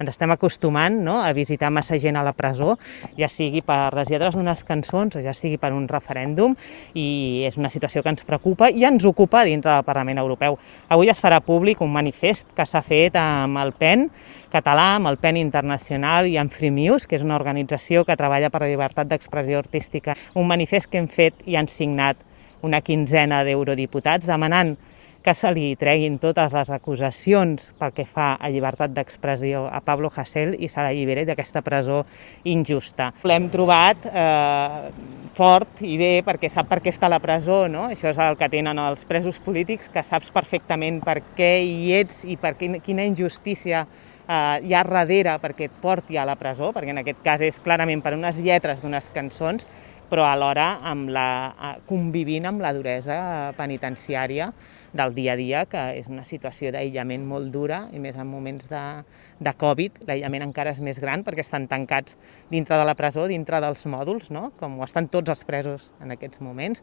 ens estem acostumant, no?, a visitar massa gent a la presó, ja sigui per les lletres d'unes cançons o ja sigui per un referèndum, i és una situació que ens preocupa i ens ocupa dintre del Parlament Europeu. Avui es farà públic un manifest que s'ha fet amb el PEN català, amb el PEN internacional i amb Freemuse, que és una organització que treballa per la llibertat d'expressió artística. Un manifest que hem fet i han signat una quinzena d'eurodiputats demanant que se li treguin totes les acusacions pel que fa a llibertat d'expressió a Pablo Hasél i se l'alliberi d'aquesta presó injusta. L'hem trobat fort i bé perquè sap per què està a la presó, no? Això és el que tenen els presos polítics, que saps perfectament per què hi ets i per quina injustícia hi ha darrere perquè et porti a la presó, perquè en aquest cas és clarament per unes lletres d'unes cançons, però alhora convivint amb la duresa penitenciària del dia a dia, que és una situació d'aïllament molt dura, i més en moments de Covid, l'aïllament encara és més gran perquè estan tancats dintre de la presó, dintre dels mòduls, no?, com ho estan tots els presos en aquests moments.